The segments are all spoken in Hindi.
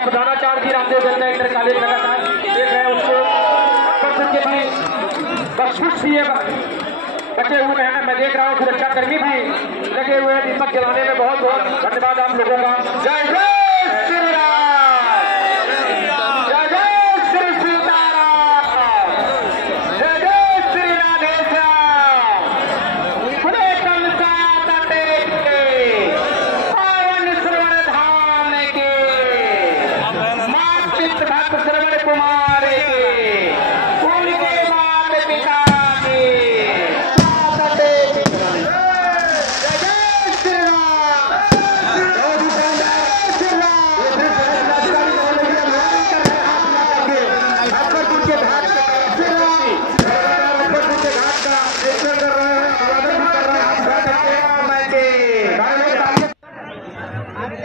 प्रधानाचार्य जी रामदेव जैन इंटर कॉलेज लगातार देख रहे हैं उसको के भी बख्शिश भी बचे हुए हैं। मैं देख रहा हूँ सुरक्षा कर्मी भी लगे हुए हैं दीपक जलाने में। बहुत बहुत धन्यवाद आप लोगों का। जय जय श्री राम, जय जय श्री सीताराम, जय जय श्री राधेश्याम। खुले कंसा तटे के पावन श्रवण धाम के मातृ भक्त श्रवण कुमार के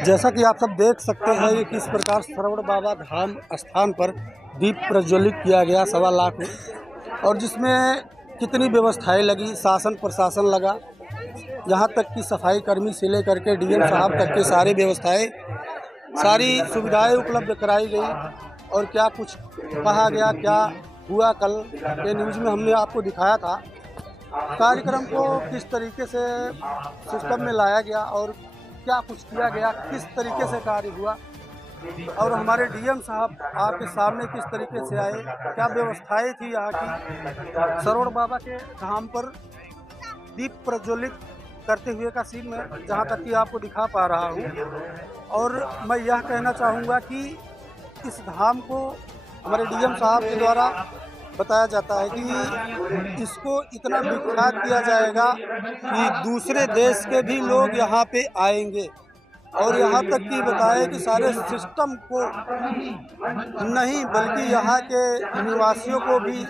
जैसा कि आप सब देख सकते हैं कि किस प्रकार श्रवण बाबा धाम स्थान पर दीप प्रज्वलित किया गया 1.25 लाख में, और जिसमें कितनी व्यवस्थाएं लगी, शासन प्रशासन लगा, यहाँ तक कि सफाई कर्मी से लेकर के डीएम साहब तक के सारी व्यवस्थाएं, सारी सुविधाएं उपलब्ध कराई गई। और क्या कुछ कहा गया, क्या हुआ कल के न्यूज़ में हमने आपको दिखाया था। कार्यक्रम को किस तरीके से सिस्टम में लाया गया और क्या कुछ किया गया, किस तरीके से कार्य हुआ, और हमारे डीएम साहब आपके सामने किस तरीके से आए, क्या व्यवस्थाएं थी यहाँ की। श्रवण बाबा के धाम पर दीप प्रज्वलित करते हुए का सीन मैं जहाँ तक कि आपको दिखा पा रहा हूँ। और मैं यह कहना चाहूँगा कि इस धाम को हमारे डीएम साहब के द्वारा बताया जाता है कि इसको इतना विख्यात किया जाएगा कि दूसरे देश के भी लोग यहाँ पे आएंगे, और यहाँ तक कि बताए कि सारे सिस्टम को नहीं बल्कि यहाँ के निवासियों को भी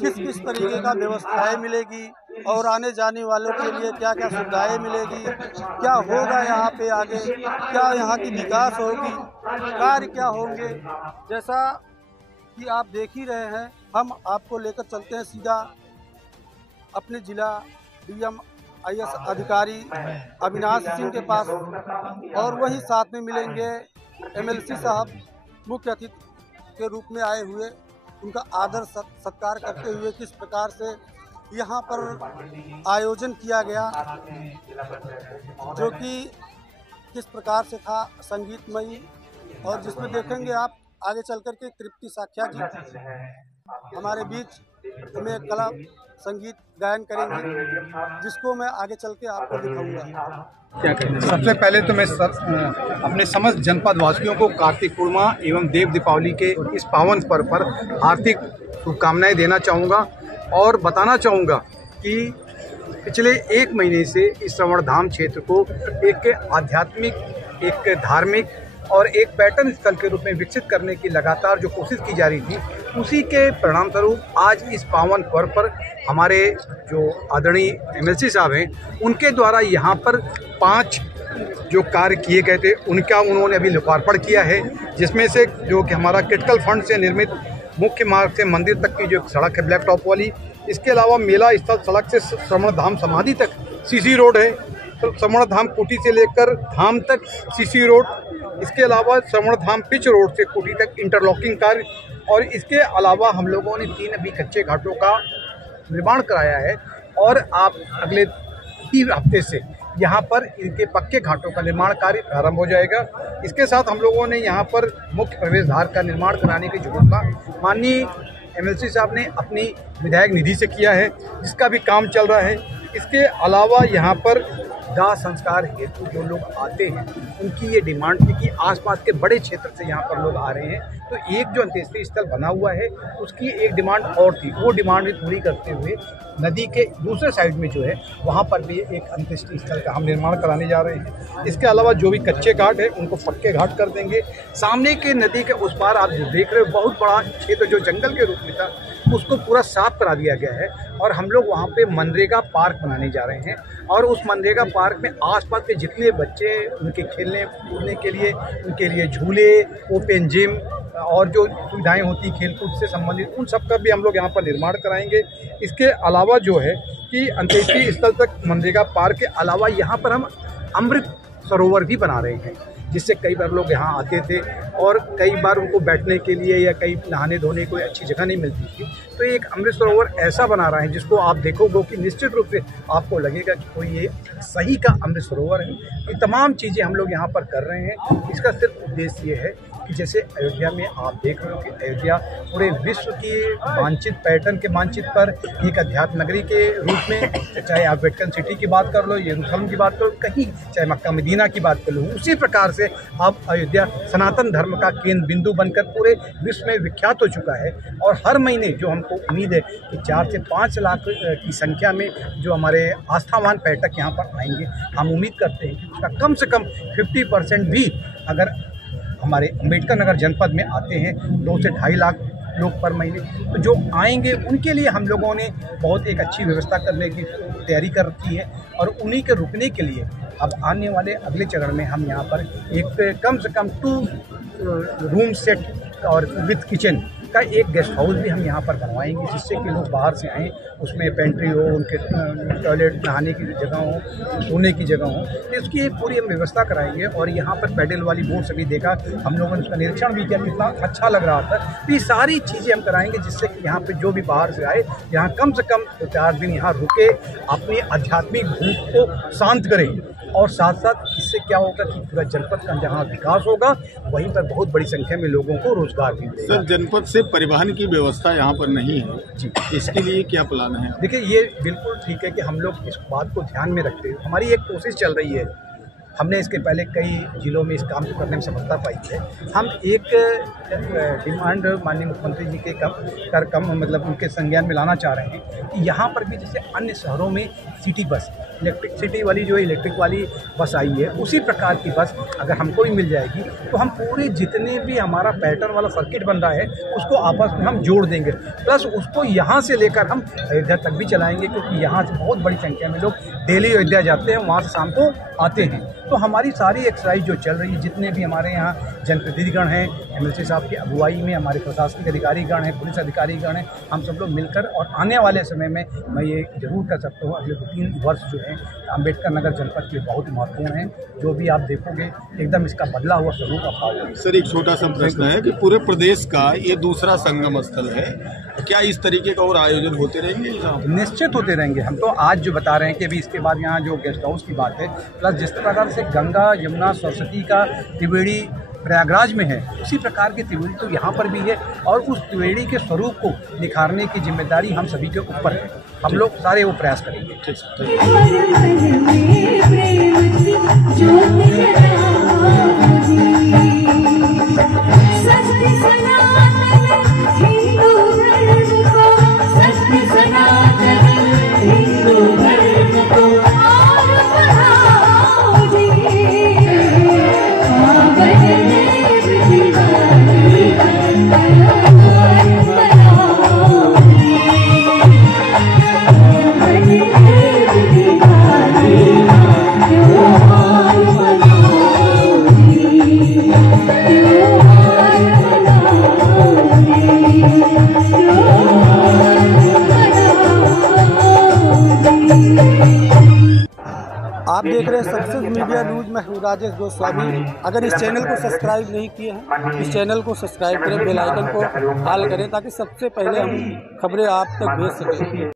किस किस तरीके का व्यवस्थाएं मिलेगी और आने जाने वालों के लिए क्या क्या सुविधाएं मिलेगी, क्या होगा यहाँ पे आगे, क्या यहाँ की विकास होगी, कार्य क्या होंगे। जैसा कि आप देख ही रहे हैं, हम आपको लेकर चलते हैं सीधा अपने जिला डीएम आईएएस अधिकारी अविनाश सिंह के पास, और वहीं साथ में मिलेंगे एमएलसी साहब मुख्य अतिथि के रूप में आए हुए। उनका आदर सत्कार करते हुए किस प्रकार से यहाँ पर आयोजन किया गया, जो कि किस प्रकार से था संगीतमयी, और जिसमें देखेंगे आप आगे चल कर के तृप्ति साख्या जी हमारे बीच में कला संगीत गायन करेंगे, जिसको मैं आगे चल के आपको दिखाऊंगा। सबसे पहले तो मैं अपने समस्त जनपद वासियों को कार्तिक पूर्णिमा एवं देव दीपावली के इस पावन पर्व पर हार्दिक शुभकामनाएं देना चाहूँगा, और बताना चाहूँगा कि पिछले 1 महीने से इस श्रवण धाम क्षेत्र को एक आध्यात्मिक, एक धार्मिक और एक पर्यटन स्थल के रूप में विकसित करने की लगातार जो कोशिश की जा रही थी, उसी के परिणाम स्वरूप आज इस पावन पर्व पर हमारे जो आदरणीय एमएलसी साहब हैं, उनके द्वारा यहाँ पर 5 जो कार्य किए गए थे उनका उन्होंने अभी लोकार्पण किया है। जिसमें से जो कि हमारा क्रिटिकल फंड से निर्मित मुख्य मार्ग से मंदिर तक की जो सड़क है ब्लैक टॉप वाली, इसके अलावा मेला स्थल सड़क से श्रवण धाम समाधि तक सीसी रोड है, श्रवण धाम कुटी से लेकर धाम तक सीसी रोड, इसके अलावा श्रवण धाम पिच रोड से कुटी तक इंटरलॉकिंग कार्य, और इसके अलावा हम लोगों ने 3 अभी कच्चे घाटों का निर्माण कराया है, और आप अगले 3 हफ्ते से यहाँ पर इनके पक्के घाटों का निर्माण कार्य प्रारंभ हो जाएगा। इसके साथ हम लोगों ने यहाँ पर मुख्य प्रवेश द्वार का निर्माण कराने की घोषणा माननीय एमएलसी साहब ने अपनी विधायक निधि से किया है, जिसका भी काम चल रहा है। इसके अलावा यहाँ पर दाह संस्कार हेतु जो लोग आते हैं उनकी ये डिमांड थी कि आसपास के बड़े क्षेत्र से यहाँ पर लोग आ रहे हैं, तो एक जो अंत्येष्टि स्थल बना हुआ है उसकी एक डिमांड और थी, वो डिमांड भी पूरी करते हुए नदी के दूसरे साइड में जो है वहाँ पर भी एक अंत्येष्टि स्थल का हम निर्माण कराने जा रहे हैं। इसके अलावा जो भी कच्चे घाट है उनको पक्के घाट कर देंगे। सामने के नदी के उस पार आप जो देख रहे हो बहुत बड़ा क्षेत्र जो जंगल के रूप में था उसको पूरा साफ करा दिया गया है, और हम लोग वहाँ पे मनरेगा पार्क बनाने जा रहे हैं, और उस मनरेगा पार्क में आसपास के जितने बच्चे उनके खेलने कूदने के लिए, उनके लिए झूले, ओपन जिम और जो सुविधाएं होती खेलकूद से संबंधित, उन सब का भी हम लोग यहाँ पर निर्माण कराएंगे। इसके अलावा जो है कि अंत्येष्टि स्थल तक मनरेगा पार्क के अलावा यहाँ पर हम अमृत सरोवर भी बना रहे हैं। जिससे कई बार लोग यहाँ आते थे और कई बार उनको बैठने के लिए या कहीं नहाने धोने कोई अच्छी जगह नहीं मिलती थी। तो एक अमृत सरोवर ऐसा बना रहा है जिसको आप देखोगे कि निश्चित रूप से आपको लगेगा कि कोई ये सही का अमृत सरोवर है। ये तमाम चीज़ें हम लोग यहाँ पर कर रहे हैं। इसका सिर्फ उद्देश्य ये है कि जैसे अयोध्या में आप देख रहे हो कि अयोध्या पूरे विश्व की मानचित्र, पर्यटन के मानचित्र पर एक अध्यात्म नगरी के रूप में, चाहे आप वेटिकन सिटी की बात कर लो, यरूशलेम की बात करो, कहीं चाहे मक्का मदीना की बात कर लो, उसी प्रकार से अब अयोध्या सनातन धर्म का केंद्र बिंदु बनकर पूरे विश्व में विख्यात हो चुका है। और हर महीने जो हमको उम्मीद है कि 4 से 5 लाख की संख्या में जो हमारे आस्थावान पर्यटक यहाँ पर आएंगे, हम उम्मीद करते हैं कि उसका कम से कम 50% भी अगर हमारे अम्बेडकर नगर जनपद में आते हैं 2 से 2.5 लाख लोग पर महीने, तो जो आएंगे उनके लिए हम लोगों ने बहुत एक अच्छी व्यवस्था करने की तैयारी कर रखी है। और उन्हीं के रुकने के लिए अब आने वाले अगले चरण में हम यहाँ पर एक कम से कम 2 रूम सेट और विथ किचन का एक गेस्ट हाउस भी हम यहाँ पर बनवाएंगे, जिससे कि लोग बाहर से आएँ, उसमें पेंट्री हो, उनके टॉयलेट नहाने की जगह हो, सोने की जगह हो, तो इसकी एक पूरी हम व्यवस्था कराएंगे। और यहाँ पर पैडल वाली बोट सभी देखा, हम लोगों ने उसका निरीक्षण भी किया, कितना अच्छा लग रहा था। तो ये सारी चीज़ें हम कराएंगे जिससे कि यहाँ पर जो भी बाहर से आए, यहाँ कम से कम 4 दिन यहाँ रुके, अपनी आध्यात्मिक भूख को शांत करें। और साथ साथ इससे क्या होगा कि पूरा जनपद का जहाँ विकास होगा, वहीं पर बहुत बड़ी संख्या में लोगों को रोजगार भी मिलेगा। सर, जनपद से परिवहन की व्यवस्था यहाँ पर नहीं है जी, इसके लिए क्या प्लान है? देखिए, ये बिल्कुल ठीक है कि हम लोग इस बात को ध्यान में रखते हैं। हमारी एक कोशिश चल रही है, हमने इसके पहले कई जिलों में इस काम को करने में सफलता पाई है। हम एक डिमांड माननीय मुख्यमंत्री जी के कम मतलब उनके संज्ञान में लाना चाह रहे हैं कि यहाँ पर भी जैसे अन्य शहरों में सिटी बस, इलेक्ट्रिसिटी वाली जो इलेक्ट्रिक वाली बस आई है, उसी प्रकार की बस अगर हमको भी मिल जाएगी तो हम पूरे जितने भी हमारा पैटर्न वाला सर्किट बन रहा है उसको आपस में हम जोड़ देंगे। प्लस उसको यहाँ से लेकर हम अयोध्या तक भी चलाएंगे, क्योंकि यहाँ से बहुत बड़ी संख्या में लोग डेली अयोध्या जाते हैं, वहाँ से शाम को आते हैं। तो हमारी सारी एक्सरसाइज जो चल रही है, जितने भी हमारे यहाँ जनप्रतिनिधिगण हैं, एमएलसी साहब की अगुवाई में हमारे प्रशासनिक अधिकारीगण हैं, पुलिस अधिकारीगण हैं, हम सब लोग मिलकर, और आने वाले समय में मैं ये जरूर कर सकता हूँ, अगले 2-3 वर्ष जो है अम्बेडकर नगर जनपद के बहुत महत्वपूर्ण हैं। जो भी आप देखोगे एकदम इसका बदला हुआ स्वरूप आप पाओगे। सर, एक छोटा सा प्रश्न है कि पूरे प्रदेश का ये दूसरा संगम स्थल है, क्या इस तरीके का और आयोजन होते रहेंगे? निश्चित होते रहेंगे। हम तो आज जो बता रहे हैं कि अभी इसके बाद यहाँ जो गेस्ट हाउस की बात है, प्लस जिस प्रकार से गंगा, यमुना, सरस्वती का त्रिवेणी प्रयागराज में है, उसी प्रकार की त्रिवेणी तो यहाँ पर भी है। और उस त्रिवेणी के स्वरूप को निखारने की जिम्मेदारी हम सभी के ऊपर है। हम लोग सारे वो प्रयास करेंगे। आप देख रहे हैं सक्सेस मीडिया न्यूज। मैं हूँ राजेश गोस्वामी। अगर इस चैनल को सब्सक्राइब नहीं किए हैं, इस चैनल को सब्सक्राइब करें, बेल आइकन को ऑल करें, ताकि सबसे पहले हम खबरें आप तक भेज सकें।